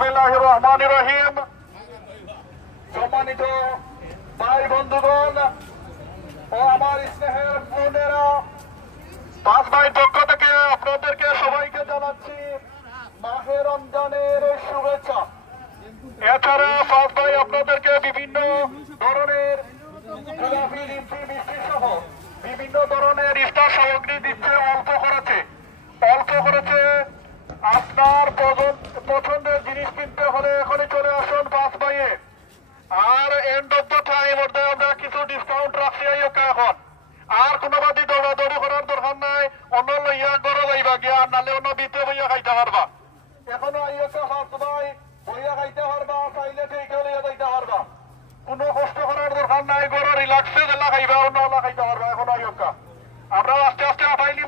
বিসমিল্লাহির রহমানির রহিম। সম্মানিত ভাই বন্ধুগণ ও আমার স্নেহের বোনেরা, পাঁচ ভাই পক্ষ থেকে আপনাদেরকে সবাইকে জানাচ্ছি মাহে রমজানের শুভেচ্ছা। এছাড়া পাঁচ ভাই আপনাদেরকে বিভিন্ন ধরনের গোলাপি লিমফি মিষ্টি সহ বিভিন্ন ধরনের ইফতার সামগ্রী দিচ্ছে অল্প খরচে। আপনার পছন্দের জিনিস কিনতে হলে এখনই চলে আসুন পাঁচ ভাইয়ে। আর এন্ড অফ দ্য টাইম মধ্যে আমরা কিছু ডিসকাউন্ট রাখছি এখন। আর কোনো বাদি দৌড়াদৌড়ি করার দরকার নাই, অন্য লইয়া গড়ে যাইবা গিয়া, নালে অন্য বিতে বইয়া খাইতে পারবা। এখনো আইয়কা পাঁচ ভাই বইয়া খাইতে পারবা, চাইলে ঠিক লইয়া যাইতে পারবা। কোনো কষ্ট করার দরকার নাই, গড়ে রিল্যাক্সে জেলা খাইবা, অন্য খাইতে পারবা। এখনো আইয়কা আমরা আস্তে আস্তে আটাইলি